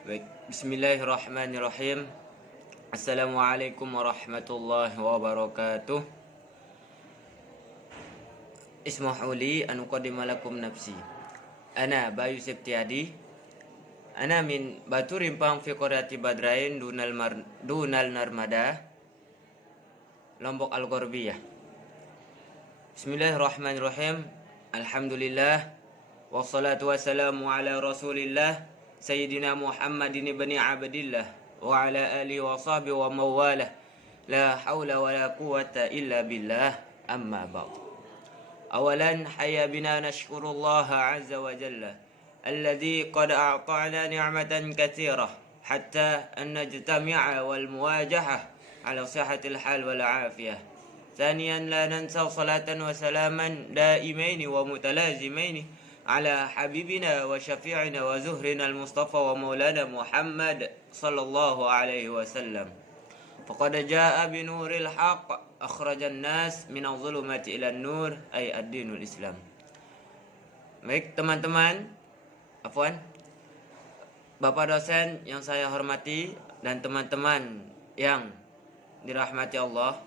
Baik, bismillahirrahmanirrahim. Assalamualaikum warahmatullahi wabarakatuh. Ismahuli an uqaddima lakum nafsi. Ana Bayu Septiadi. Ana min Batu Rimpang fi qaryati Badrain dunal Narmada, Lombok Al-Gharbiyah. Bismillahirrahmanirrahim. Alhamdulillah wassalatu wassalamu ala Rasulillah Sayyidina Muhammadin ibn Abdillah wa ala alihi wa sahbihi wa mawalah. La hawla wa la quwwata illa billah. Amma ba'd. Awalan hayya bina nashkurullaha azza wa jalla alladhi qad a'ta'na ni'matan katsirah hatta an najtami'a wal muwajahah ala sihhatil hal wal afiyah. ثانيا لا ننسى صلاة وسلاما دائمين ومتلازمين على حبيبنا وشفيعنا وزهرنا المصطفى ومولانا محمد صلى الله عليه وسلم فقد جاء بنور الحق أخرج الناس من الظلمات إلى النور أي الدين الإسلام. Baik teman-teman, Bapak dosen yang saya hormati dan teman-teman yang dirahmati Allah,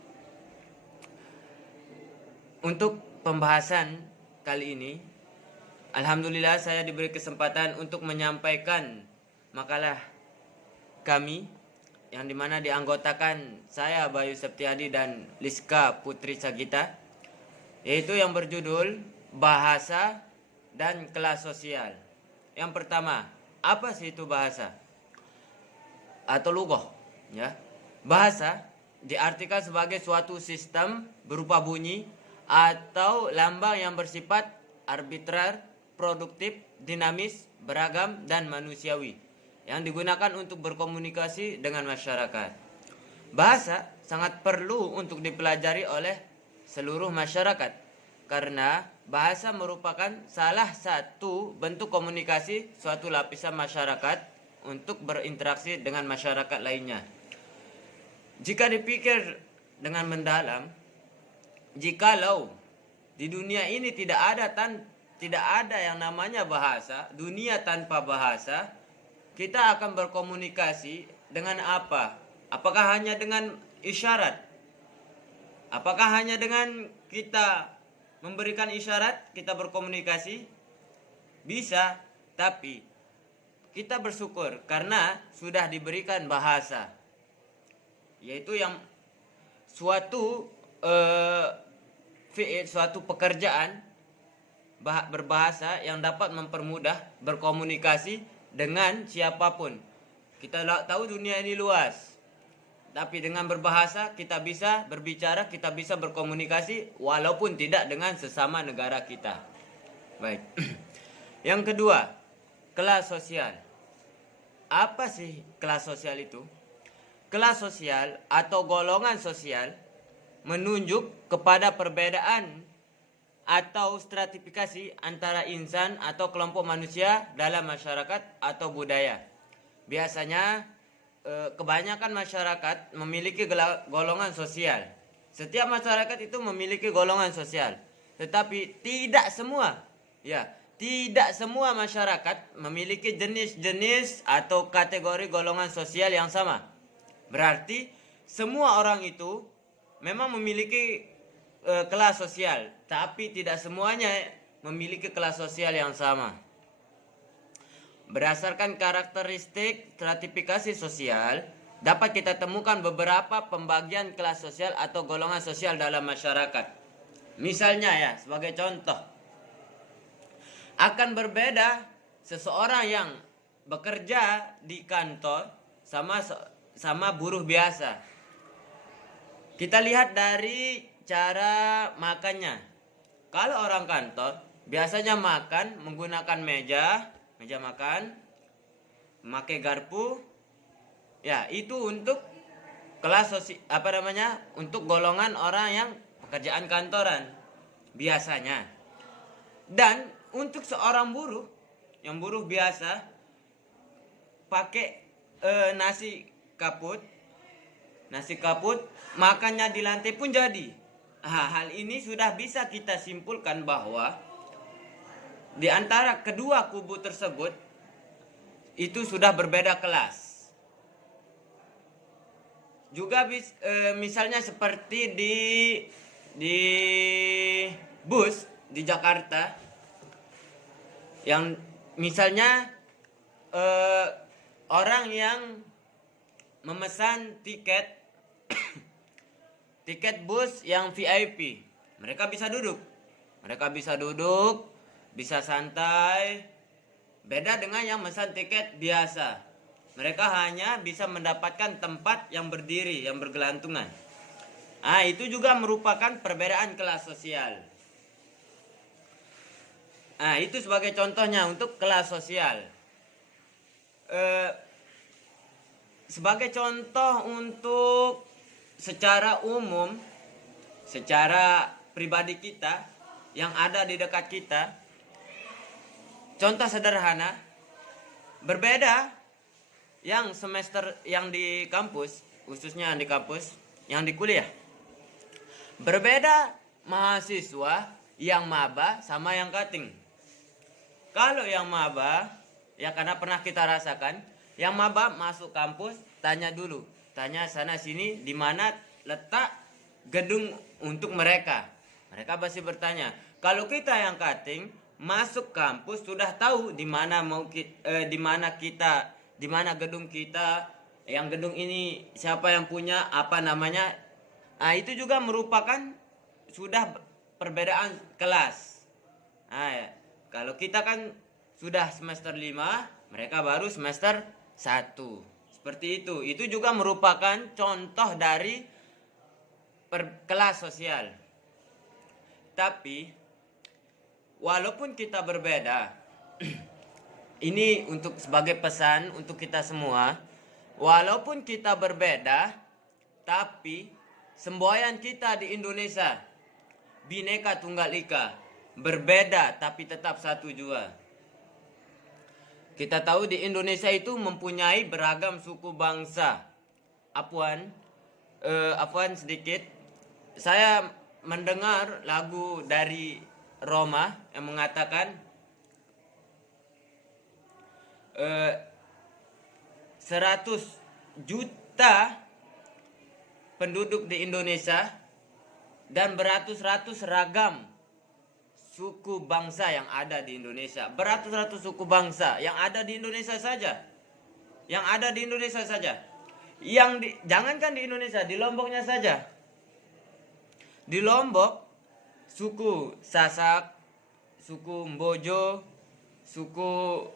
untuk pembahasan kali ini alhamdulillah saya diberi kesempatan untuk menyampaikan makalah kami yang dimana dianggotakan saya Bayu Septiadi dan Liska Putri Sagita, yaitu yang berjudul Bahasa dan Kelas Sosial. Yang pertama, apa sih itu bahasa atau lughah? Ya, bahasa diartikan sebagai suatu sistem berupa bunyi atau lambang yang bersifat arbitrar, produktif, dinamis, beragam, dan manusiawi yang digunakan untuk berkomunikasi dengan masyarakat. Bahasa sangat perlu untuk dipelajari oleh seluruh masyarakat karena bahasa merupakan salah satu bentuk komunikasi suatu lapisan masyarakat untuk berinteraksi dengan masyarakat lainnya. Jika dipikir dengan mendalam, jikalau di dunia ini tidak ada yang namanya bahasa, dunia tanpa bahasa, kita akan berkomunikasi dengan apa? Apakah hanya dengan isyarat? Apakah hanya dengan kita memberikan isyarat kita berkomunikasi? Bisa, tapi kita bersyukur karena sudah diberikan bahasa, yaitu yang suatu pekerjaan berbahasa yang dapat mempermudah berkomunikasi dengan siapapun. Kita tahu dunia ini luas, tapi dengan berbahasa kita bisa berbicara, kita bisa berkomunikasi walaupun tidak dengan sesama negara kita. Baik. Yang kedua, kelas sosial. Apa sih kelas sosial itu? Kelas sosial atau golongan sosial menunjuk kepada perbedaan atau stratifikasi antara insan atau kelompok manusia dalam masyarakat atau budaya. Biasanya kebanyakan masyarakat memiliki golongan sosial. Setiap masyarakat itu memiliki golongan sosial, tetapi tidak semua masyarakat memiliki jenis-jenis atau kategori golongan sosial yang sama. Berarti semua orang itu memang memiliki kelas sosial, tapi tidak semuanya memiliki kelas sosial yang sama. Berdasarkan karakteristik stratifikasi sosial, dapat kita temukan beberapa pembagian kelas sosial atau golongan sosial dalam masyarakat. Misalnya sebagai contoh, akan berbeda seseorang yang bekerja di kantor sama buruh biasa. Kita lihat dari cara makannya. Kalau orang kantor biasanya makan menggunakan meja makan, memakai garpu. Ya, itu untuk kelas untuk golongan orang yang pekerjaan kantoran biasanya. Dan untuk seorang buruh, yang buruh biasa pakai nasi kaput, makannya di lantai pun jadi. Hal ini sudah bisa kita simpulkan bahwa di antara kedua kubu tersebut itu sudah berbeda kelas. Juga misalnya seperti di bus di Jakarta, yang misalnya orang yang memesan tiket bus yang VIP, mereka bisa duduk, bisa santai. Beda dengan yang memesan tiket biasa, mereka hanya bisa mendapatkan tempat yang berdiri, yang bergelantungan. Itu juga merupakan perbedaan kelas sosial. Itu sebagai contohnya untuk kelas sosial. Sebagai contoh untuk secara umum, secara pribadi kita yang ada di dekat kita, contoh sederhana, berbeda yang semester yang di kampus, khususnya yang di kampus, yang di kuliah. Berbeda mahasiswa yang maba sama yang cutting. Kalau yang maba, ya karena pernah kita rasakan, yang maba masuk kampus, tanya sana sini di mana letak gedung untuk mereka. Mereka pasti bertanya. Kalau kita yang cutting masuk kampus sudah tahu di mana gedung kita, yang gedung ini siapa yang punya, apa namanya. Itu juga merupakan sudah perbedaan kelas. Ya. Kalau kita kan sudah semester 5, mereka baru semester 1. Seperti itu. Itu juga merupakan contoh dari kelas sosial. Tapi walaupun kita berbeda, ini untuk sebagai pesan untuk kita semua, walaupun kita berbeda, tapi semboyan kita di Indonesia, Bhinneka Tunggal Ika, berbeda tapi tetap satu jua. Kita tahu di Indonesia itu mempunyai beragam suku bangsa. Afwan sedikit. Saya mendengar lagu dari Roma yang mengatakan 100 juta penduduk di Indonesia dan beratus-ratus ragam suku bangsa yang ada di Indonesia. Beratus-ratus suku bangsa yang ada di Indonesia saja. Jangankan di Indonesia, di Lomboknya saja. Di Lombok, suku Sasak, suku Mbojo, suku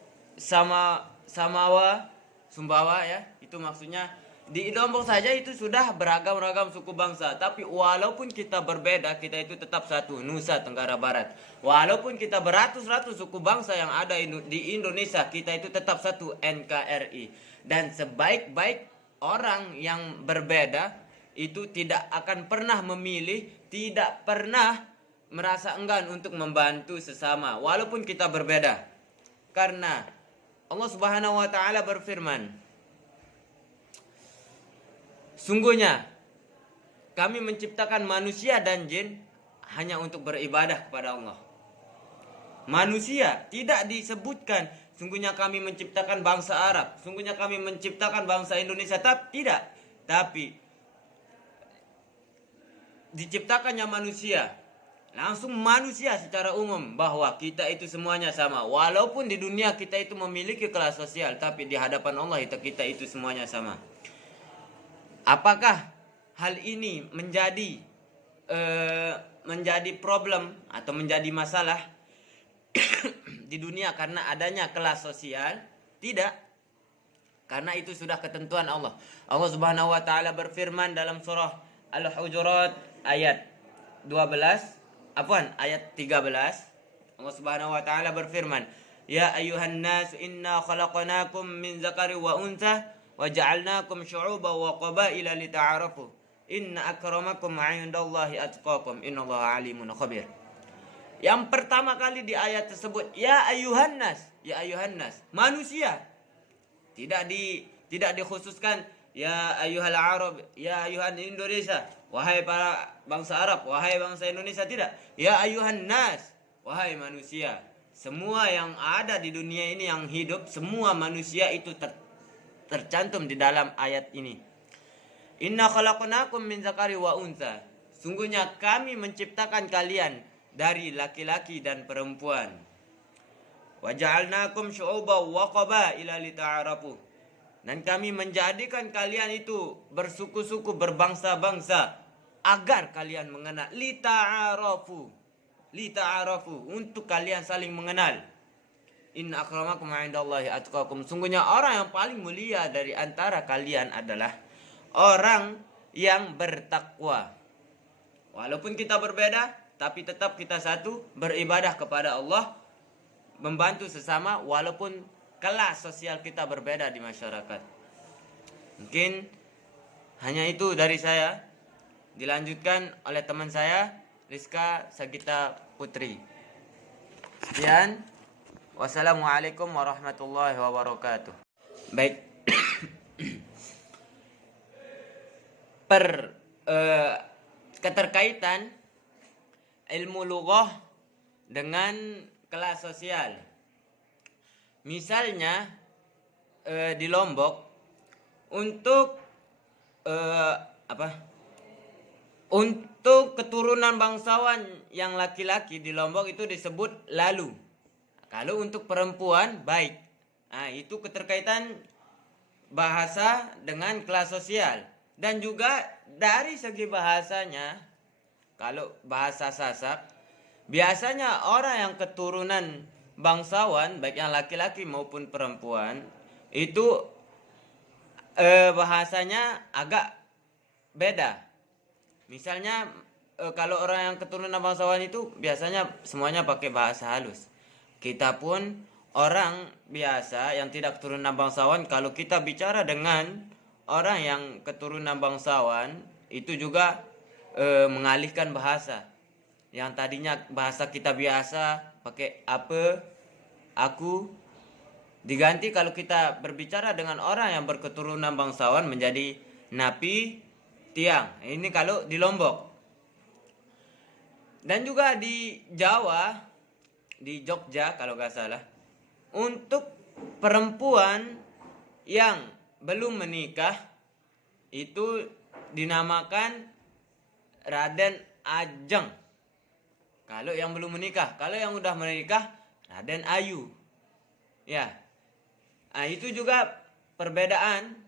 Samawa, Sumbawa ya, itu maksudnya. Di Lombok saja itu sudah beragam-ragam suku bangsa. Tapi walaupun kita berbeda, kita itu tetap satu, Nusa Tenggara Barat. Walaupun kita beratus-ratus suku bangsa yang ada di Indonesia, kita itu tetap satu, NKRI. Dan sebaik-baik orang yang berbeda itu tidak akan pernah memilih, tidak pernah merasa enggan untuk membantu sesama walaupun kita berbeda. Karena Allah Subhanahu wa taala berfirman, sungguhnya kami menciptakan manusia dan jin hanya untuk beribadah kepada Allah. Manusia tidak disebutkan sungguhnya kami menciptakan bangsa Arab, sungguhnya kami menciptakan bangsa Indonesia, tidak. Tapi diciptakannya manusia, langsung manusia secara umum, bahwa kita itu semuanya sama. Walaupun di dunia kita itu memiliki kelas sosial, tapi di hadapan Allah kita itu semuanya sama. Apakah hal ini menjadi problem atau menjadi masalah di dunia karena adanya kelas sosial? Tidak. Karena itu sudah ketentuan Allah. Allah Subhanahu wa taala berfirman dalam surah Al-Hujurat ayat 13. Allah Subhanahu wa taala berfirman, "Ya ayyuhan nas inna khalaqnakum min dzakari wa untha wa ja'alnakum syu'uban wa qabaila lita'arafu. Inna akramakum 'indallahi atqakum. Innallaha 'alimun khabir." Yang pertama kali di ayat tersebut, ya ayyuhan nas, manusia. Tidak dikhususkan ya ayyuhal Arab, ya ayyuhan Indonesia, wahai para bangsa Arab, wahai bangsa Indonesia, tidak. Ya ayyuhan nas, wahai manusia Semua yang ada di dunia ini yang hidup, semua manusia itu tercantum di dalam ayat ini. Inna khalaqnakum min zakari wa untha. Sungguhnya kami menciptakan kalian dari laki-laki dan perempuan. Wa ja'alnakum syu'uban wa qabaila lita'arafu. Dan kami menjadikan kalian itu bersuku-suku, berbangsa-bangsa agar kalian mengenal. Lita'arafu, untuk kalian saling mengenal. Inna akramakum 'indallahi atqakum. Sungguhnya orang yang paling mulia dari antara kalian adalah orang yang bertakwa. Walaupun kita berbeda, tapi tetap kita satu, beribadah kepada Allah, membantu sesama walaupun kelas sosial kita berbeda di masyarakat. Mungkin hanya itu dari saya. Dilanjutkan oleh teman saya, Rizka Sagita Putri. Sekian. Wassalamualaikum warahmatullahi wabarakatuh. Baik. Keterkaitan ilmu lughah dengan kelas sosial. Misalnya di Lombok untuk untuk keturunan bangsawan yang laki-laki di Lombok itu disebut lalu. Kalau untuk perempuan baik. Nah, itu keterkaitan bahasa dengan kelas sosial. Dan juga dari segi bahasanya, kalau bahasa Sasak, biasanya orang yang keturunan bangsawan, baik yang laki-laki maupun perempuan, itu bahasanya agak beda. Misalnya kalau orang yang keturunan bangsawan itu biasanya semuanya pakai bahasa halus. Kita pun orang biasa yang tidak keturunan bangsawan, kalau kita bicara dengan orang yang keturunan bangsawan, itu juga mengalihkan bahasa. Yang tadinya bahasa kita biasa pakai apa, aku, diganti kalau kita berbicara dengan orang yang berketurunan bangsawan menjadi napi, tiang. Ini kalau di Lombok. Dan juga di Jawa, di Jogja kalau nggak salah, untuk perempuan yang belum menikah itu dinamakan Raden Ajeng. Kalau yang belum menikah, kalau yang udah menikah Raden Ayu. Ya. Nah, itu juga perbedaan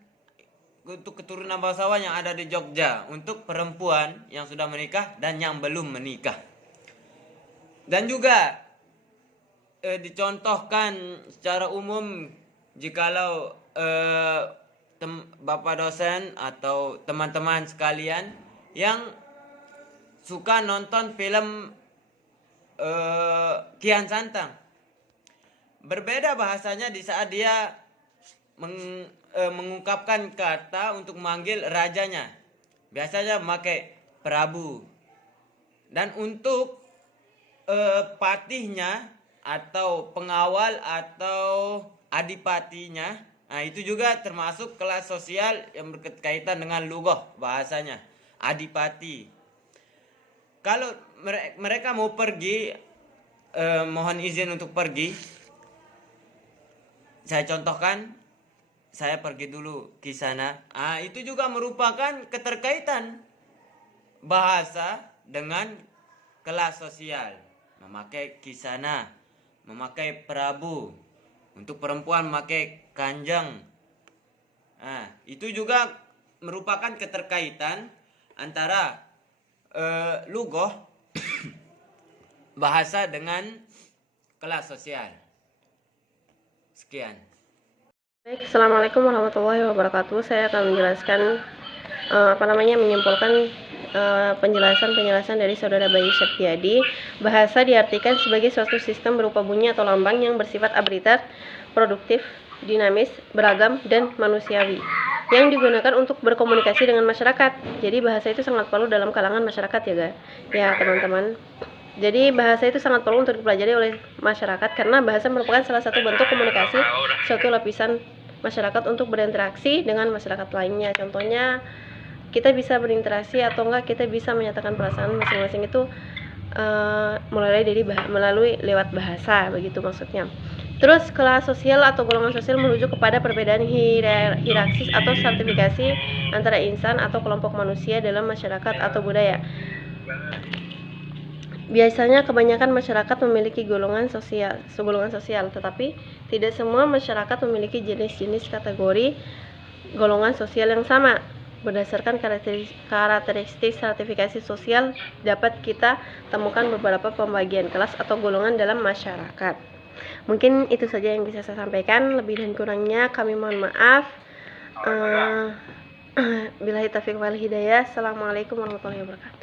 untuk keturunan bangsawan yang ada di Jogja untuk perempuan yang sudah menikah dan yang belum menikah. Dan juga dicontohkan secara umum jikalau Bapak dosen atau teman-teman sekalian yang suka nonton film Kian Santang, berbeda bahasanya di saat dia mengungkapkan kata untuk memanggil rajanya. Biasanya memakai Prabu. Dan untuk patihnya atau pengawal atau adipatinya, nah itu juga termasuk kelas sosial yang berkaitan dengan lughah bahasanya, adipati. Kalau mereka mau pergi, mohon izin untuk pergi, saya contohkan, saya pergi dulu ke sana. Itu juga merupakan keterkaitan bahasa dengan kelas sosial. Memakai kisana, memakai Prabu. Untuk perempuan memakai kanjeng. Itu juga merupakan keterkaitan antara lughah bahasa dengan kelas sosial. Sekian. Baik, Assalamualaikum warahmatullahi wabarakatuh. Saya akan menjelaskan menyimpulkan penjelasan dari Saudara Bayu Septiadi. Bahasa diartikan sebagai suatu sistem berupa bunyi atau lambang yang bersifat arbitrary, produktif, dinamis, beragam, dan manusiawi, yang digunakan untuk berkomunikasi dengan masyarakat. Jadi bahasa itu sangat perlu dalam kalangan masyarakat ya guys, ya teman-teman. Jadi bahasa itu sangat perlu untuk dipelajari oleh masyarakat karena bahasa merupakan salah satu bentuk komunikasi suatu lapisan masyarakat untuk berinteraksi dengan masyarakat lainnya. Contohnya kita bisa berinteraksi atau enggak kita bisa menyatakan perasaan masing-masing itu melalui lewat bahasa, begitu maksudnya. Terus kelas sosial atau golongan sosial merujuk kepada perbedaan hierarkis atau stratifikasi antara insan atau kelompok manusia dalam masyarakat atau budaya. Biasanya kebanyakan masyarakat memiliki golongan sosial, tetapi tidak semua masyarakat memiliki jenis-jenis kategori golongan sosial yang sama. Berdasarkan karakteristik stratifikasi sosial, dapat kita temukan beberapa pembagian kelas atau golongan dalam masyarakat. Mungkin itu saja yang bisa saya sampaikan. Lebih dan kurangnya kami mohon maaf. Billahi taufiq wal hidayah. Assalamualaikum warahmatullahi wabarakatuh.